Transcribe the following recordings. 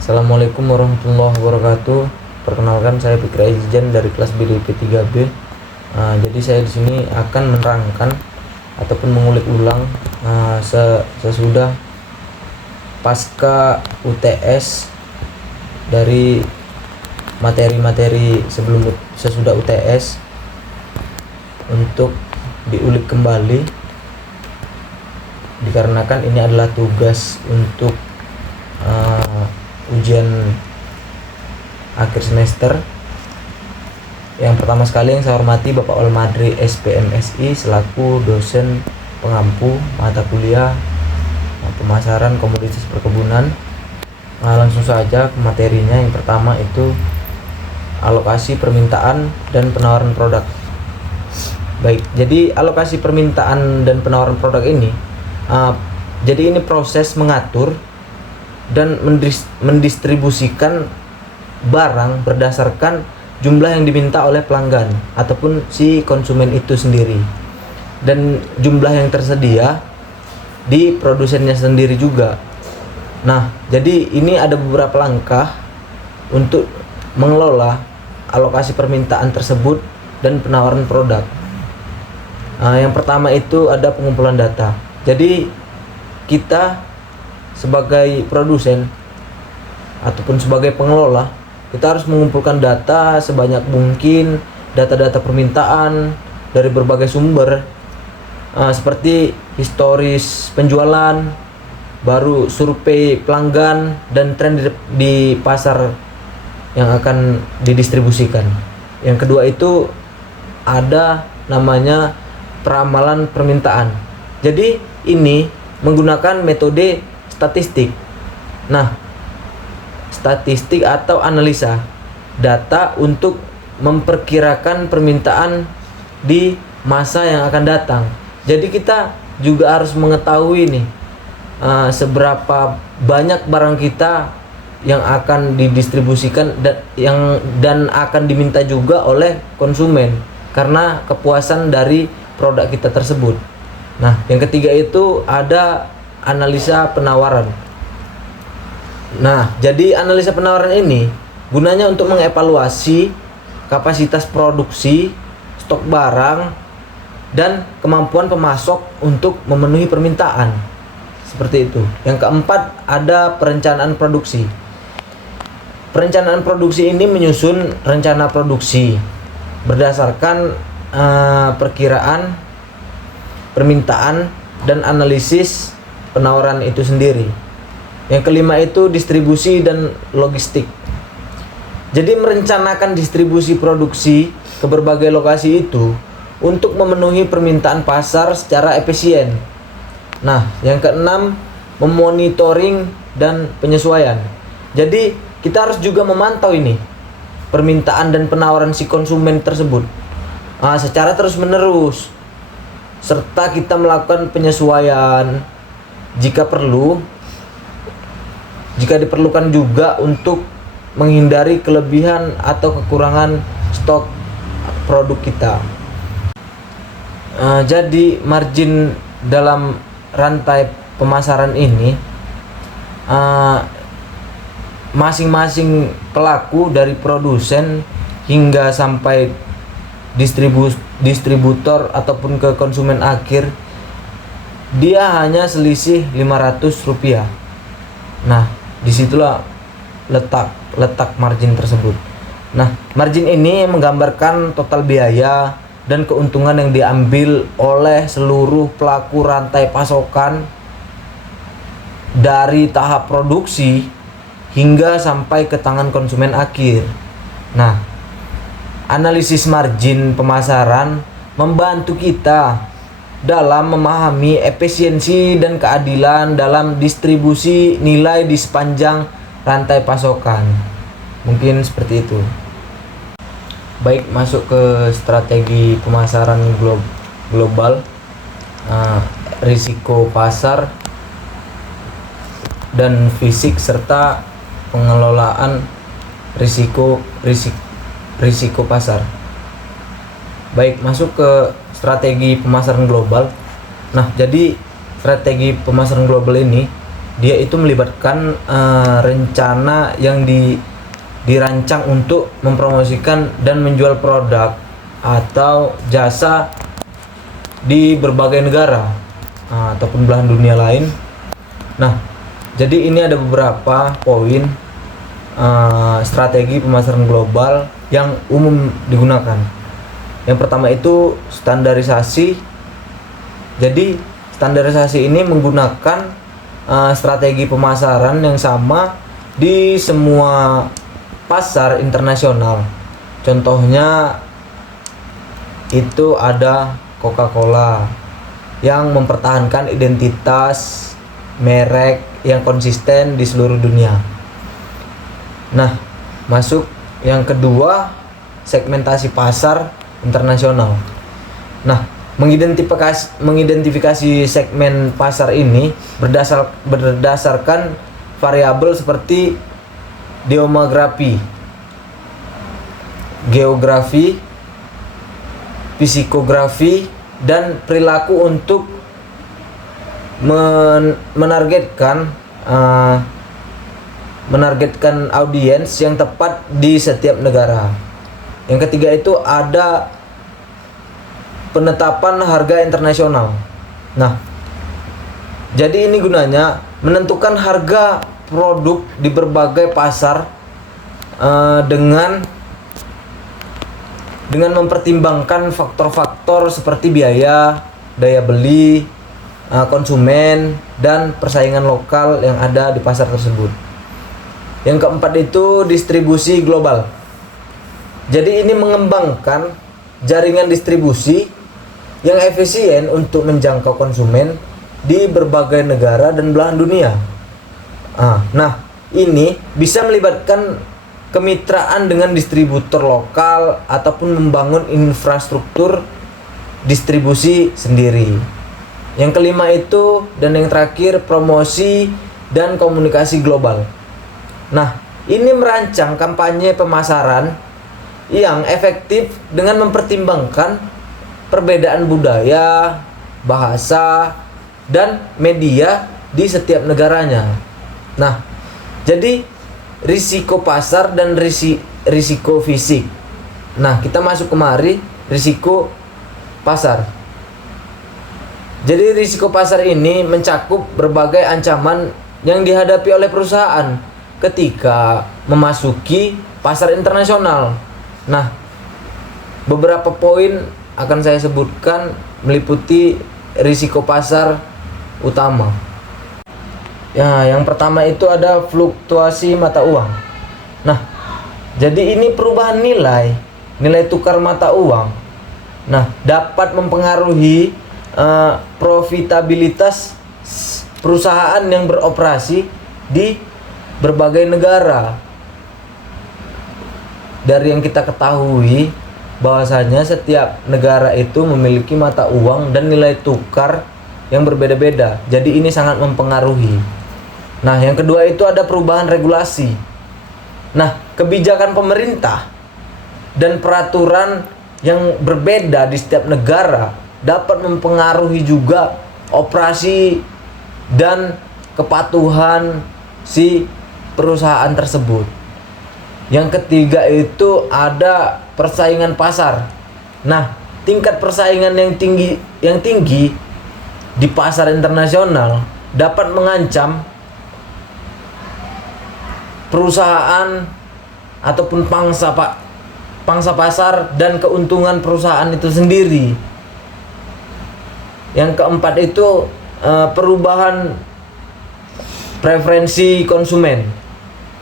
Assalamualaikum warahmatullahi wabarakatuh. Perkenalkan, saya Fikri Aizjan dari kelas BDP 3B. Jadi saya di sini akan menerangkan ataupun mengulik ulang sesudah pasca UTS dari materi-materi sesudah UTS untuk diulik kembali, dikarenakan ini adalah tugas untuk ujian akhir semester. Yang pertama sekali yang saya hormati Bapak Olmadri SPMSI selaku dosen pengampu mata kuliah pemasaran komoditas perkebunan. Langsung saja ke materinya. Yang pertama itu alokasi permintaan dan penawaran produk. Baik, jadi alokasi permintaan dan penawaran produk ini jadi ini proses mengatur dan mendistribusikan barang berdasarkan jumlah yang diminta oleh pelanggan ataupun si konsumen itu sendiri, dan jumlah yang tersedia di produsennya sendiri juga. Nah, jadi ini ada beberapa langkah untuk mengelola alokasi permintaan tersebut dan penawaran produk. Yang pertama itu ada pengumpulan data. Jadi kita sebagai produsen ataupun sebagai pengelola, kita harus mengumpulkan data sebanyak mungkin, data-data permintaan dari berbagai sumber, seperti historis penjualan, baru survei pelanggan, dan tren di pasar yang akan didistribusikan. Yang kedua itu ada namanya peramalan permintaan. Jadi ini menggunakan metode statistik. Nah, statistik atau analisa data untuk memperkirakan permintaan di masa yang akan datang. Jadi kita juga harus mengetahui nih seberapa banyak barang kita yang akan didistribusikan dan akan diminta juga oleh konsumen karena kepuasan dari produk kita tersebut. Nah, yang ketiga itu ada analisa penawaran. Nah, jadi analisa penawaran ini gunanya untuk mengevaluasi kapasitas produksi, stok barang, dan kemampuan pemasok untuk memenuhi permintaan. Seperti itu. Yang keempat ada perencanaan produksi. Perencanaan produksi ini menyusun rencana produksi berdasarkan perkiraan permintaan dan analisis penawaran itu sendiri. Yang kelima itu distribusi dan logistik. Jadi merencanakan distribusi produksi ke berbagai lokasi itu untuk memenuhi permintaan pasar secara efisien. Nah, yang keenam memonitoring dan penyesuaian. Jadi kita harus juga memantau ini permintaan dan penawaran si konsumen tersebut secara terus-menerus, serta kita melakukan penyesuaian jika perlu, jika diperlukan juga untuk menghindari kelebihan atau kekurangan stok produk kita. Jadi margin dalam rantai pemasaran ini masing-masing pelaku dari produsen hingga sampai distributor ataupun ke konsumen akhir, dia hanya selisih Rp500. Nah, disitulah letak margin tersebut. Nah, margin ini menggambarkan total biaya dan keuntungan yang diambil oleh seluruh pelaku rantai pasokan dari tahap produksi hingga sampai ke tangan konsumen akhir. Nah, analisis margin pemasaran membantu kita dalam memahami efisiensi dan keadilan dalam distribusi nilai di sepanjang rantai pasokan. Mungkin seperti itu. Baik, masuk ke strategi pemasaran global, risiko pasar dan fisik, serta pengelolaan risiko pasar. Baik, masuk ke strategi pemasaran global. Nah, jadi strategi pemasaran global ini dia itu melibatkan rencana yang dirancang untuk mempromosikan dan menjual produk atau jasa di berbagai negara ataupun belahan dunia lain. Nah, jadi ini ada beberapa poin strategi pemasaran global yang umum digunakan. Yang pertama itu standarisasi. Jadi standarisasi ini menggunakan strategi pemasaran yang sama di semua pasar internasional. Contohnya itu ada Coca-Cola yang mempertahankan identitas merek yang konsisten di seluruh dunia. Nah, masuk yang kedua, segmentasi pasar internasional. Nah, mengidentifikasi segmen pasar ini berdasarkan variabel seperti demografi, geografi, psikografi, dan perilaku untuk menargetkan audiens yang tepat di setiap negara. Yang ketiga itu ada penetapan harga internasional. Nah, jadi ini gunanya menentukan harga produk di berbagai pasar dengan mempertimbangkan faktor-faktor seperti biaya, daya beli konsumen, dan persaingan lokal yang ada di pasar tersebut. Yang keempat itu distribusi global. Jadi ini mengembangkan jaringan distribusi yang efisien untuk menjangkau konsumen di berbagai negara dan belahan dunia. Nah, ini bisa melibatkan kemitraan dengan distributor lokal ataupun membangun infrastruktur distribusi sendiri. Yang kelima itu, dan yang terakhir, promosi dan komunikasi global. Nah, ini merancang kampanye pemasaran yang efektif dengan mempertimbangkan perbedaan budaya, bahasa, dan media di setiap negaranya. Nah, jadi risiko pasar dan risiko fisik. Nah, kita masuk kemari risiko pasar. Jadi risiko pasar ini mencakup berbagai ancaman yang dihadapi oleh perusahaan ketika memasuki pasar internasional. Nah, beberapa poin akan saya sebutkan meliputi risiko pasar utama. Ya, yang pertama itu ada fluktuasi mata uang. Nah, jadi ini perubahan nilai tukar mata uang. Nah, dapat mempengaruhi profitabilitas perusahaan yang beroperasi di berbagai negara. Dari yang kita ketahui bahwasanya setiap negara itu memiliki mata uang dan nilai tukar yang berbeda-beda. Jadi ini sangat mempengaruhi. Nah, yang kedua itu ada perubahan regulasi. Nah, kebijakan pemerintah dan peraturan yang berbeda di setiap negara dapat mempengaruhi juga operasi dan kepatuhan si perusahaan tersebut. Yang ketiga itu ada persaingan pasar. Nah, tingkat persaingan yang tinggi di pasar internasional dapat mengancam perusahaan ataupun pangsa pasar dan keuntungan perusahaan itu sendiri. Yang keempat itu perubahan preferensi konsumen.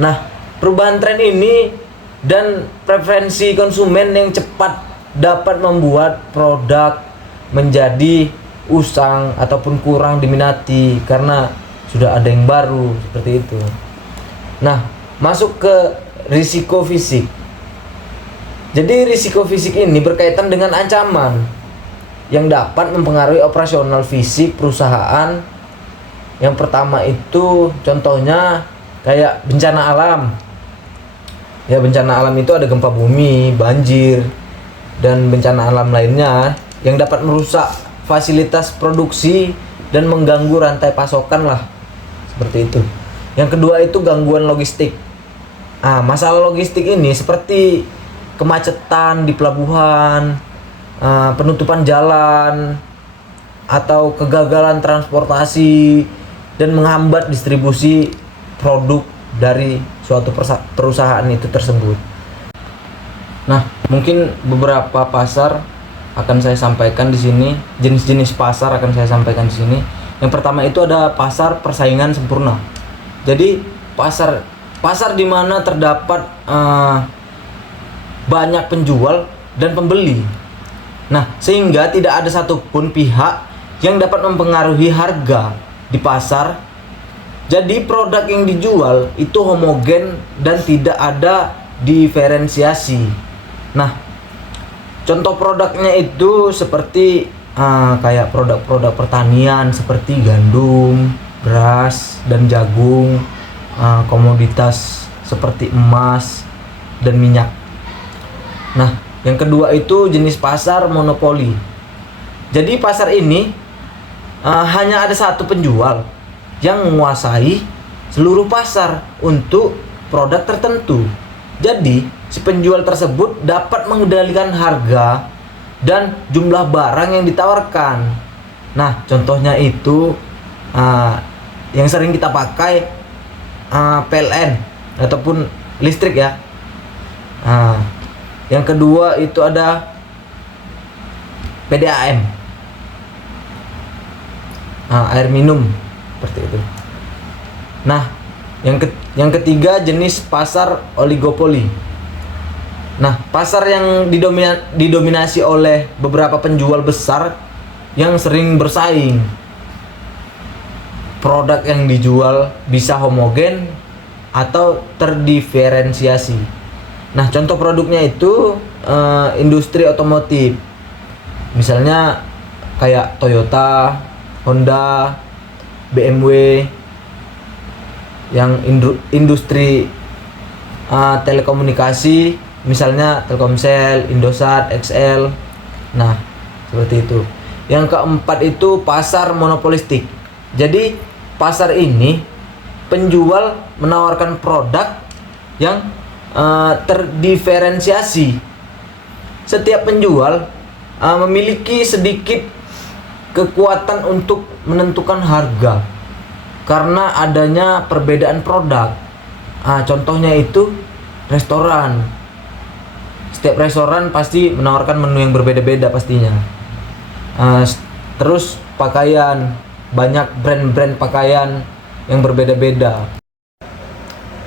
Nah, perubahan tren ini dan preferensi konsumen yang cepat dapat membuat produk menjadi usang ataupun kurang diminati karena sudah ada yang baru, seperti itu. Nah, masuk ke risiko fisik. Jadi risiko fisik ini berkaitan dengan ancaman yang dapat mempengaruhi operasional fisik perusahaan. Yang pertama itu contohnya kayak bencana alam. Ya, bencana alam itu ada gempa bumi, banjir, dan bencana alam lainnya yang dapat merusak fasilitas produksi dan mengganggu rantai pasokan lah. seperti itu. Yang kedua itu gangguan logistik. Masalah logistik ini seperti kemacetan di pelabuhan, penutupan jalan, atau kegagalan transportasi, dan menghambat distribusi produk dari suatu perusahaan itu tersebut. Nah, mungkin beberapa pasar akan saya sampaikan di sini, jenis-jenis pasar akan saya sampaikan di sini. Yang pertama itu ada pasar persaingan sempurna. Jadi pasar di mana terdapat banyak penjual dan pembeli. Nah, sehingga tidak ada satupun pihak yang dapat mempengaruhi harga di pasar. Jadi produk yang dijual itu homogen dan tidak ada diferensiasi. Nah, contoh produknya itu seperti kayak produk-produk pertanian seperti gandum, beras, dan jagung, komoditas seperti emas dan minyak. Nah, yang kedua itu jenis pasar monopoli. Jadi pasar ini hanya ada satu penjual yang menguasai seluruh pasar untuk produk tertentu. Jadi si penjual tersebut dapat mengendalikan harga dan jumlah barang yang ditawarkan. Nah, contohnya itu yang sering kita pakai PLN ataupun listrik ya. Yang kedua itu ada PDAM, air minum seperti itu. Nah, yang ketiga jenis pasar oligopoli. Nah, pasar yang didominasi oleh beberapa penjual besar yang sering bersaing. Produk yang dijual bisa homogen atau terdiferensiasi. Nah, contoh produknya itu industri otomotif. Misalnya kayak Toyota, Honda, BMW. Yang industri telekomunikasi, misalnya Telkomsel, Indosat, XL. Nah, seperti itu. Yang keempat itu pasar monopolistik. Jadi pasar ini penjual menawarkan produk yang terdiferensiasi. Setiap penjual memiliki sedikit kekuatan untuk menentukan harga karena adanya perbedaan produk. Contohnya itu restoran. Setiap restoran pasti menawarkan menu yang berbeda-beda pastinya. Terus pakaian, banyak brand-brand pakaian yang berbeda-beda.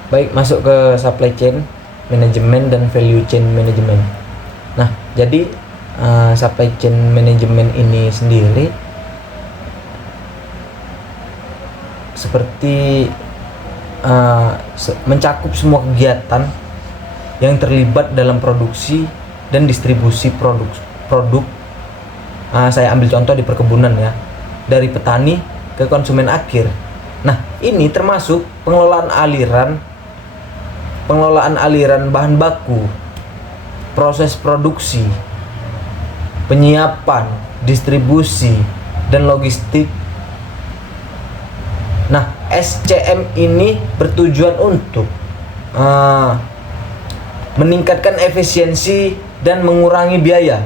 Baik, masuk ke supply chain management dan value chain management. Nah, jadi supply chain management ini sendiri seperti mencakup semua kegiatan yang terlibat dalam produksi dan distribusi produk. Saya ambil contoh di perkebunan ya, dari petani ke konsumen akhir. Nah, ini termasuk pengelolaan aliran bahan baku, proses produksi, penyiapan, distribusi, dan logistik. Nah, SCM ini bertujuan untuk meningkatkan efisiensi dan mengurangi biaya,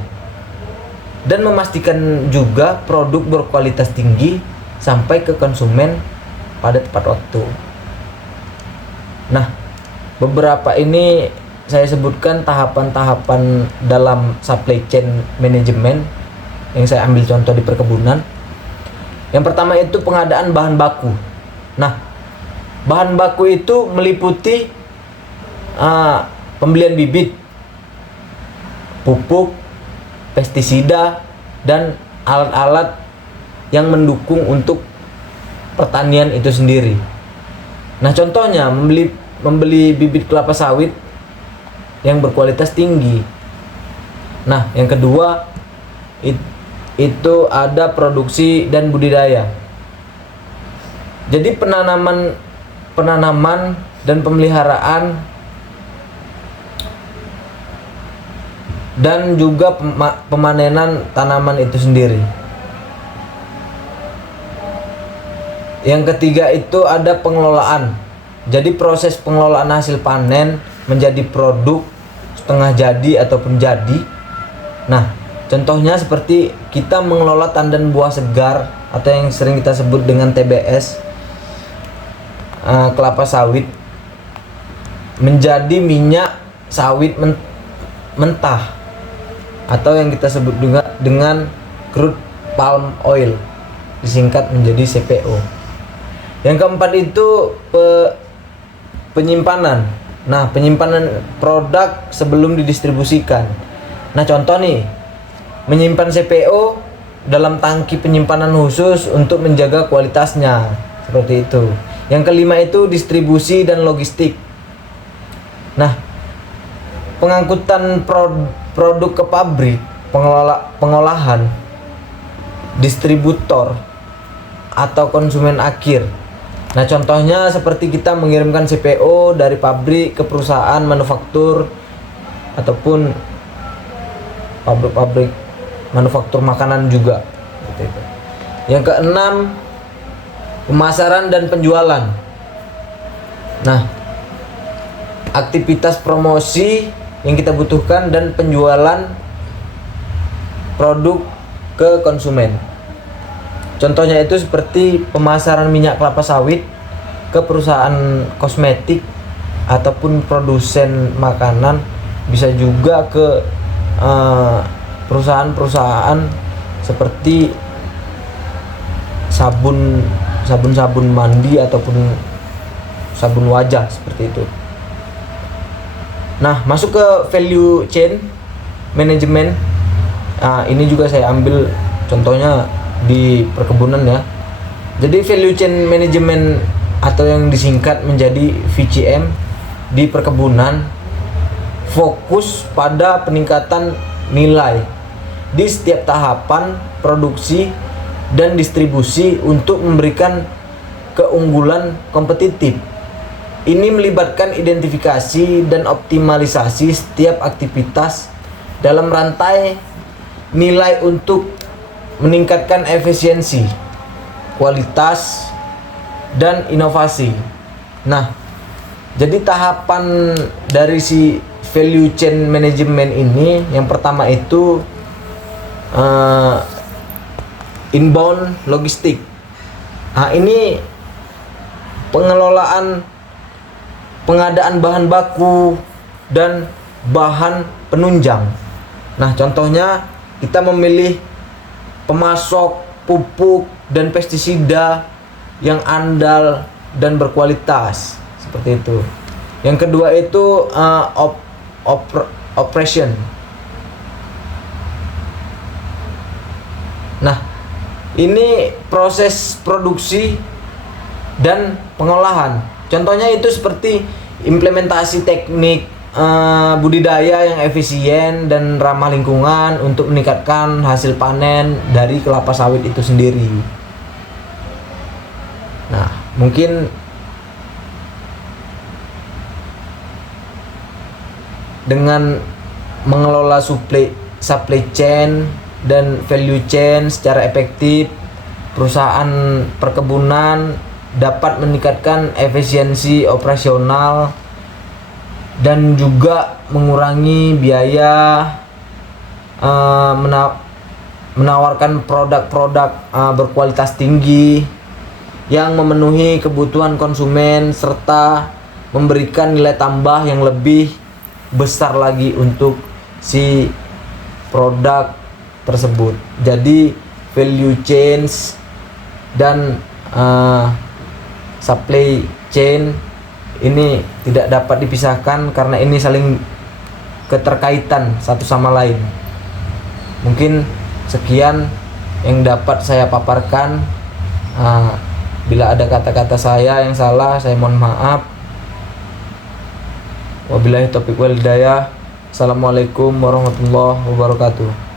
dan memastikan juga produk berkualitas tinggi sampai ke konsumen pada tepat waktu. Nah, beberapa ini saya sebutkan tahapan-tahapan dalam supply chain management yang saya ambil contoh di perkebunan. Yang pertama itu pengadaan bahan baku. Nah, bahan baku itu meliputi pembelian bibit, pupuk, pestisida, dan alat-alat yang mendukung untuk pertanian itu sendiri. Nah, contohnya membeli bibit kelapa sawit yang berkualitas tinggi. Nah, yang kedua itu ada produksi dan budidaya. Jadi penanaman dan pemeliharaan dan juga pemanenan tanaman itu sendiri. Yang ketiga itu ada pengelolaan. Jadi proses pengelolaan hasil panen menjadi produk setengah jadi ataupun jadi. Nah, contohnya seperti kita mengelola tandan buah segar atau yang sering kita sebut dengan TBS, kelapa sawit, menjadi minyak sawit mentah atau yang kita sebut juga dengan crude palm oil, disingkat menjadi CPO. Yang keempat itu penyimpanan. Nah, penyimpanan produk sebelum didistribusikan. Nah, contoh nih, menyimpan CPO dalam tangki penyimpanan khusus untuk menjaga kualitasnya, seperti itu. Yang kelima itu distribusi dan logistik. Nah, pengangkutan produk ke pabrik, pengolahan, distributor, atau konsumen akhir. Nah, contohnya seperti kita mengirimkan CPO dari pabrik ke perusahaan manufaktur ataupun pabrik manufaktur makanan juga. Yang keenam, pemasaran dan penjualan. Nah, aktivitas promosi yang kita butuhkan dan penjualan produk ke konsumen. Contohnya itu seperti pemasaran minyak kelapa sawit ke perusahaan kosmetik ataupun produsen makanan, bisa juga ke perusahaan-perusahaan seperti sabun mandi ataupun sabun wajah, seperti itu. Nah, masuk ke value chain management. Nah, ini juga saya ambil contohnya di perkebunan ya. Jadi value chain management atau yang disingkat menjadi VCM di perkebunan fokus pada peningkatan nilai di setiap tahapan produksi dan distribusi untuk memberikan keunggulan kompetitif. Ini melibatkan identifikasi dan optimalisasi setiap aktivitas dalam rantai nilai untuk meningkatkan efisiensi, kualitas, dan inovasi. Nah, jadi tahapan dari si value chain management ini, yang pertama itu inbound logistik. Nah, ini pengadaan bahan baku dan bahan penunjang. Nah, contohnya kita memilih pemasok pupuk dan pestisida yang andal dan berkualitas, seperti itu. Yang kedua itu operation. Nah, ini proses produksi dan pengolahan. Contohnya itu seperti implementasi teknik budidaya yang efisien dan ramah lingkungan untuk meningkatkan hasil panen dari kelapa sawit itu sendiri. Nah, mungkin dengan mengelola supply chain dan value chain secara efektif, perusahaan perkebunan dapat meningkatkan efisiensi operasional dan juga mengurangi biaya menawarkan produk-produk berkualitas tinggi yang memenuhi kebutuhan konsumen serta memberikan nilai tambah yang lebih besar lagi untuk si produk tersebut. Jadi value chains dan supply chain ini tidak dapat dipisahkan karena ini saling keterkaitan satu sama lain. Mungkin sekian yang dapat saya paparkan. Bila ada kata-kata saya yang salah, saya mohon maaf. Wabillahi taufiq wal hidayah. Assalamualaikum warahmatullahi wabarakatuh.